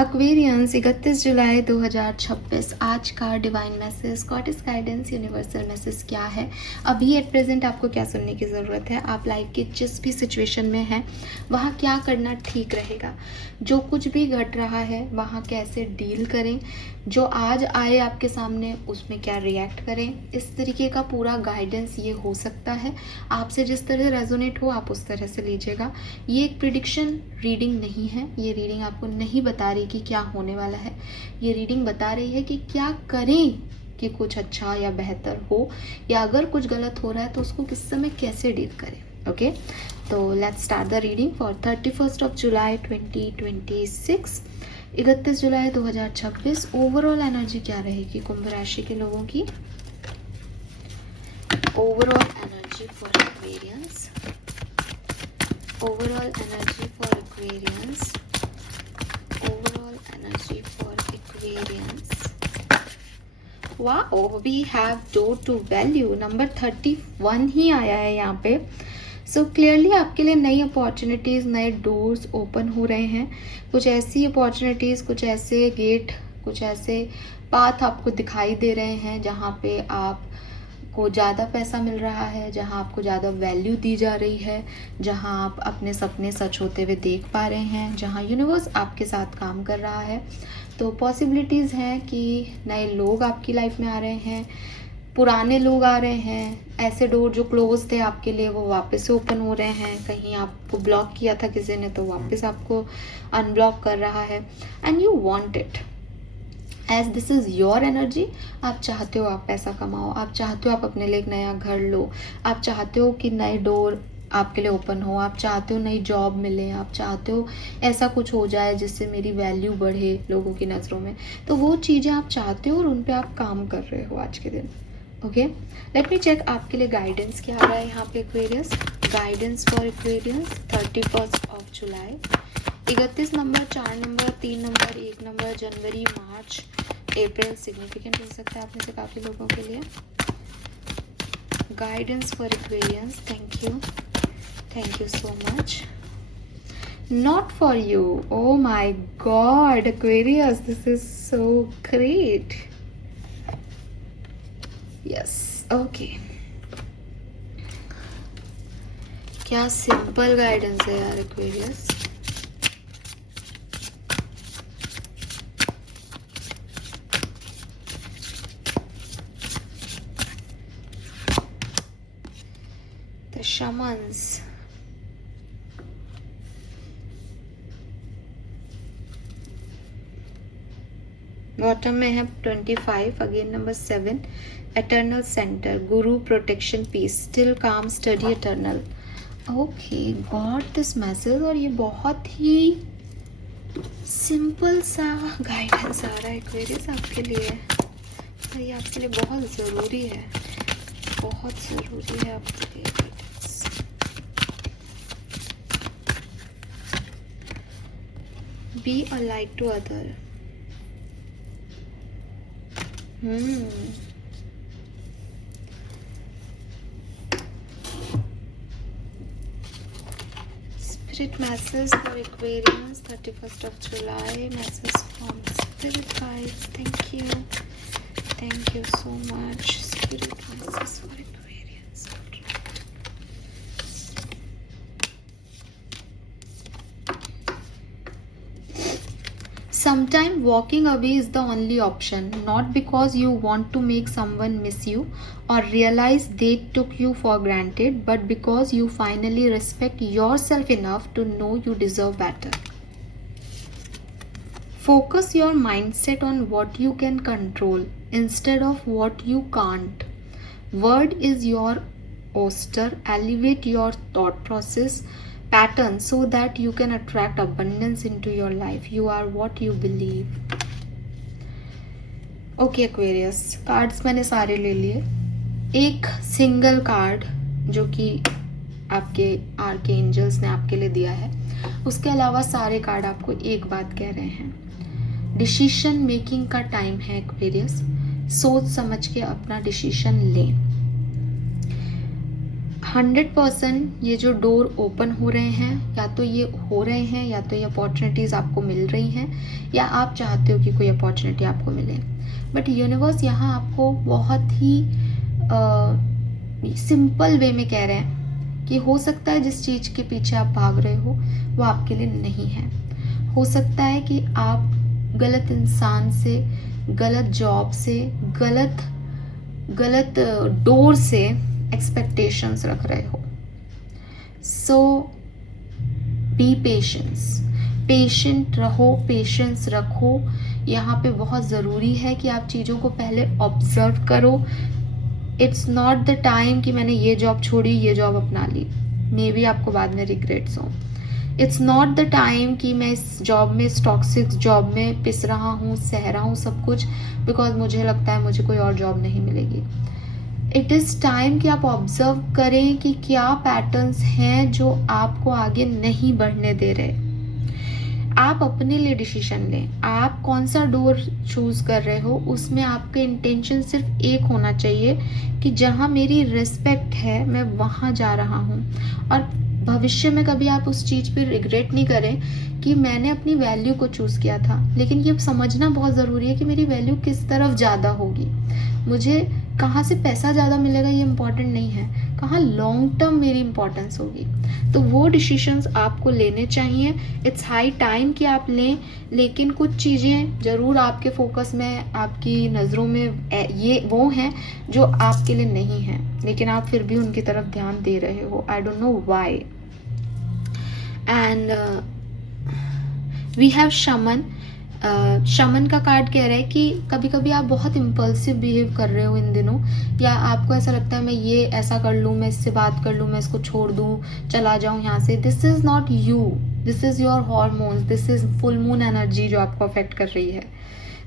Aquarians 31 जुलाई 2026 आज का divine message, goddess guidance, universal message क्या है? अभी एट प्रेजेंट आपको क्या सुनने की ज़रूरत है? आप लाइफ की जिस भी सिचुएशन में हैं वहाँ क्या करना ठीक रहेगा? जो कुछ भी घट रहा है वहाँ कैसे डील करें? जो आज आए आपके सामने उसमें क्या रिएक्ट करें? इस तरीके का पूरा गाइडेंस ये हो सकता है। आपसे जिस तरह रेजोनेट हो आप उस तरह से लीजिएगा। ये एक प्रिडिक्शन रीडिंग नहीं है। ये रीडिंग आपको नहीं बता रही कि क्या होने वाला है। ये रीडिंग बता रही है कि क्या करें कि कुछ अच्छा या बेहतर हो, या अगर कुछ गलत हो रहा है तो उसको किस समय कैसे डील करें। ओके, तो let's start the reading for 31 of July 2026। 31 जुलाई 2026 ओवरऑल एनर्जी क्या रहेगी कुंभ राशि के लोगों की? Overall energy for Aquarians, overall energy for Aquarians, overall energy for Aquarians. Wow, we have door to value, number 31 ही आया है यहाँ पे। सो क्लियरली आपके लिए नई अपॉर्चुनिटीज़, नए डोर्स ओपन हो रहे हैं। कुछ ऐसी अपॉर्चुनिटीज़, कुछ ऐसे गेट, कुछ ऐसे पाथ आपको दिखाई दे रहे हैं जहाँ पे आपको ज़्यादा पैसा मिल रहा है, जहाँ आपको ज़्यादा वैल्यू दी जा रही है, जहाँ आप अपने सपने सच होते हुए देख पा रहे हैं, जहाँ यूनिवर्स आपके साथ काम कर रहा है। तो पॉसिबिलिटीज़ हैं कि नए लोग आपकी लाइफ में आ रहे हैं, पुराने लोग आ रहे हैं, ऐसे डोर जो क्लोज थे आपके लिए वो वापस से ओपन हो रहे हैं। कहीं आपको ब्लॉक किया था किसी ने तो वापस आपको अनब्लॉक कर रहा है। And you want it as this is your energy. आप चाहते हो आप पैसा कमाओ, आप चाहते हो आप अपने लिए एक नया घर लो, आप चाहते हो कि नए डोर आपके लिए ओपन हो, आप चाहते हो नई जॉब मिले, आप चाहते हो ऐसा कुछ हो जाए जिससे मेरी वैल्यू बढ़े लोगों की नज़रों में। तो वो चीज़ें आप चाहते हो और उन पे आप काम कर रहे हो आज के दिन। ओके, लेट मी चेक आपके लिए गाइडेंस क्या आ रहा है यहाँ पे Aquarius. Guidance for Aquarius 31 of July. 31 number, 4 number, 3 number, 1 number, January, March, April significant हो सकता है आप में से काफ़ी लोगों के लिए। Guidance for Aquarians, thank you so much. Not for you, oh my god Aquarius, this is so great. Yes, okay, क्या सिंपल गाइडेंस है यार एक्वेरियस। द शमन्स, बॉटम में है 25, again number 7, eternal centre, guru, protection, peace, still, calm, study, eternal. Okay, got this message. और ये बहुत ही simple सा guidance आ रहा है एक्वेरियस आपके लिए। और ये आपके लिए बहुत ज़रूरी है, बहुत ज़रूरी है आपके लिए guidance. Be a light to other. Spirit message for Aquarius 31st of July. Message from Spirit guides. Thank you so much. Spirit message for Aquarius. Sometimes walking away is the only option, not because you want to make someone miss you or realize they took you for granted, but because you finally respect yourself enough to know you deserve better. Focus your mindset on what you can control instead of what you can't. Word is your oyster. Elevate your thought process pattern so that you can attract abundance into your life. You are what you believe. Okay Aquarius, cards मैंने सारे ले लिए। एक single card जो कि आपके arc angels ने आपके लिए दिया है, उसके अलावा सारे कार्ड आपको एक बात कह रहे हैं। डिसीजन मेकिंग का टाइम है एक्वेरियस। सोच समझ के अपना डिसीजन लें। 100% ये जो डोर ओपन हो रहे हैं, या तो ये हो रहे हैं, या तो ये अपॉर्चुनिटीज़ आपको मिल रही हैं, या आप चाहते हो कि कोई अपॉर्चुनिटी आपको मिले। बट यूनिवर्स यहाँ आपको बहुत ही सिंपल वे में कह रहे हैं कि हो सकता है जिस चीज़ के पीछे आप भाग रहे हो वो आपके लिए नहीं है। हो सकता है कि आप गलत इंसान से, गलत जॉब से, गलत डोर से एक्सपेक्टेशंस रख रहे हो। सो बी पेशेंट रहो, पेशेंस रखो। यहाँ पे बहुत ज़रूरी है कि आप चीज़ों को पहले ऑब्जर्व करो। इट्स नॉट द टाइम कि मैंने ये जॉब छोड़ी, ये जॉब अपना ली, मे बी आपको बाद में रिग्रेट्स हो। इट्स नॉट द टाइम कि मैं इस जॉब में, इस टॉक्सिक जॉब में पिस रहा हूँ, सह रहा हूँ सब कुछ, बिकॉज मुझे लगता है मुझे कोई और जॉब नहीं मिलेगी। इट इज़ टाइम कि आप ऑब्जर्व करें कि क्या पैटर्न्स हैं जो आपको आगे नहीं बढ़ने दे रहे। आप अपने लिए डिसीजन लें, आप कौन सा डोर चूज कर रहे हो, उसमें आपका इंटेंशन सिर्फ एक होना चाहिए कि जहाँ मेरी रिस्पेक्ट है मैं वहाँ जा रहा हूँ। और भविष्य में कभी आप उस चीज़ पे रिग्रेट नहीं करें कि मैंने अपनी वैल्यू को चूज़ किया था। लेकिन ये समझना बहुत ज़रूरी है कि मेरी वैल्यू किस तरफ ज़्यादा होगी। मुझे कहाँ से पैसा ज़्यादा मिलेगा ये इम्पोर्टेंट नहीं है, कहाँ लॉन्ग टर्म मेरी इंपॉर्टेंस होगी। तो वो डिसीशंस आपको लेने चाहिए। इट्स हाई टाइम कि आप लें, लेकिन कुछ चीज़ें ज़रूर आपके फोकस में, आपकी नज़रों में ये वो हैं जो आपके लिए नहीं हैं, लेकिन आप फिर भी उनकी तरफ ध्यान दे रहे हो। I don't know why. And we have shaman. Shaman का कार्ड कह रहा है कि कभी कभी आप बहुत इम्पल्सिव बिहेव कर रहे हो इन दिनों, या आपको ऐसा लगता है मैं ये ऐसा कर लूँ, मैं इससे बात कर लूँ, मैं इसको छोड़ दूँ, चला जाऊँ यहाँ से। This is not you, this is your hormones, this is full moon energy जो आपको अफेक्ट कर रही है।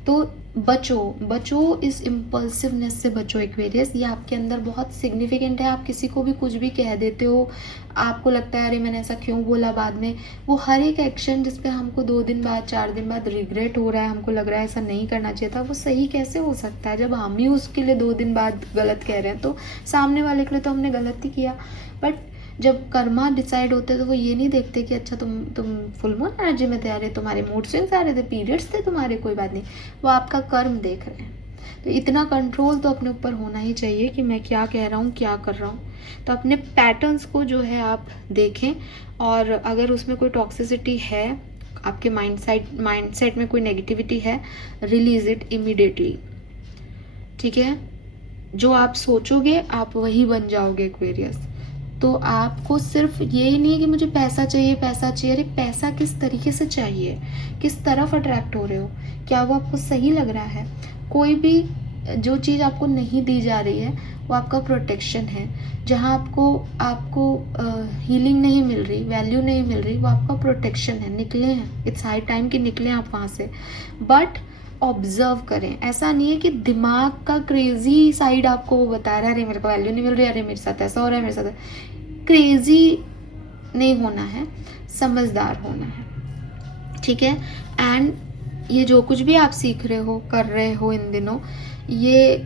तो बचो इस इम्पल्सिवनेस से बचो एक्वेरियस। ये आपके अंदर बहुत सिग्निफिकेंट है। आप किसी को भी कुछ भी कह देते हो, आपको लगता है अरे मैंने ऐसा क्यों बोला बाद में। वो हर एक एक्शन जिस पे हमको 2 दिन बाद, 4 दिन बाद रिग्रेट हो रहा है, हमको लग रहा है ऐसा नहीं करना चाहिए था, वो सही कैसे हो सकता है जब हम ही उसके लिए 2 दिन बाद गलत कह रहे हैं। तो सामने वाले के लिए तो हमने गलत ही किया। बट जब कर्मा डिसाइड होते तो वो ये नहीं देखते कि अच्छा तुम फुल मून एनर्जी में थे, अरे तुम्हारे मूड स्विंग्स आ रहे थे, पीरियड्स थे तुम्हारे, कोई बात नहीं। वो आपका कर्म देख रहे हैं। तो इतना कंट्रोल तो अपने ऊपर होना ही चाहिए कि मैं क्या कह रहा हूँ, क्या कर रहा हूँ। तो अपने पैटर्न्स को जो है आप देखें, और अगर उसमें कोई टॉक्सिसिटी है, आपके माइंडसेट में कोई नेगेटिविटी है, रिलीज इट इमीडिएटली। ठीक है, जो आप सोचोगे आप वही बन जाओगे एक्वेरियस। तो आपको सिर्फ ये ही नहीं है कि मुझे पैसा चाहिए, पैसा चाहिए। अरे पैसा किस तरीके से चाहिए, किस तरफ अट्रैक्ट हो रहे हो, क्या वो आपको सही लग रहा है। कोई भी जो चीज़ आपको नहीं दी जा रही है वो आपका प्रोटेक्शन है। जहाँ आपको हीलिंग नहीं मिल रही, वैल्यू नहीं मिल रही, वो आपका प्रोटेक्शन है। निकले हैं, इट्स हाई टाइम कि निकले आप वहाँ से। बट ऑब्जर्व करें। ऐसा नहीं है कि दिमाग का क्रेजी साइड आपको वो बता रहा है अरे मेरे को वैल्यू नहीं मिल रही, अरे मेरे साथ ऐसा हो रहा है, मेरे साथ। क्रेजी नहीं होना है, समझदार होना है। ठीक है। एंड ये जो कुछ भी आप सीख रहे हो, कर रहे हो इन दिनों, ये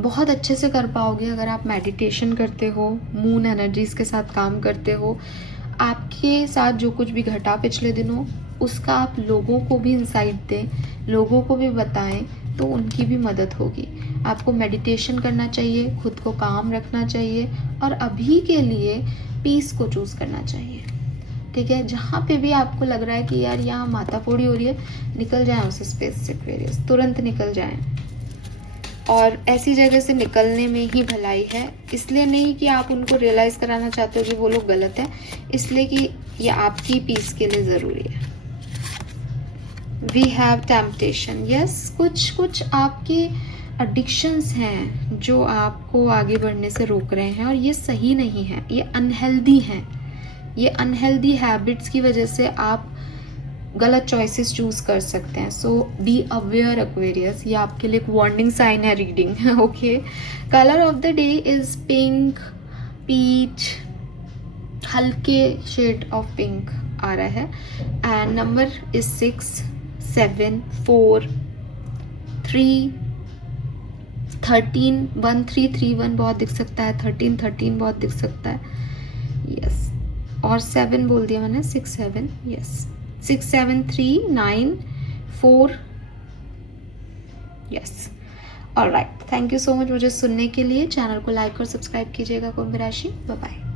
बहुत अच्छे से कर पाओगे अगर आप मेडिटेशन करते हो, मून एनर्जीज के साथ काम करते हो। आपके साथ जो कुछ भी घटा पिछले दिनों, उसका आप लोगों को भी इंसाइट दें, लोगों को भी बताएं, तो उनकी भी मदद होगी। आपको मेडिटेशन करना चाहिए, खुद को काम रखना चाहिए, और अभी के लिए पीस को चूज़ करना चाहिए। ठीक है। जहाँ पे भी आपको लग रहा है कि यार यहाँ माथाफोड़ी हो रही है, निकल जाएं उस स्पेस से एक्वेरियस, तुरंत निकल जाएं। और ऐसी जगह से निकलने में ही भलाई है। इसलिए नहीं कि आप उनको रियलाइज़ कराना चाहते हो कि वो लोग गलत हैं, इसलिए कि ये आपकी पीस के लिए ज़रूरी है। We have temptation. यस, कुछ आपके एडिक्शंस हैं जो आपको आगे बढ़ने से रोक रहे हैं, और ये सही नहीं है, ये अनहेल्दी हैं। ये अनहेल्दी हैबिट्स की वजह से आप गलत चॉइसेस चूज कर सकते हैं। So be aware Aquarius. ये आपके लिए एक वार्निंग साइन है, reading. Okay. Colour of the day is pink, peach, हल्के शेड ऑफ पिंक आ रहा है। एंड नंबर इज 6, 7, 4, 3, 131331 बहुत दिख सकता है, 1313 बहुत दिख सकता है, यस। और 7 बोल दिया मैंने, 67, yes, 6739 4, yes. Alright, thank you so much मुझे सुनने के लिए। चैनल को लाइक और सब्सक्राइब कीजिएगा कुंभ राशि। Bye bye.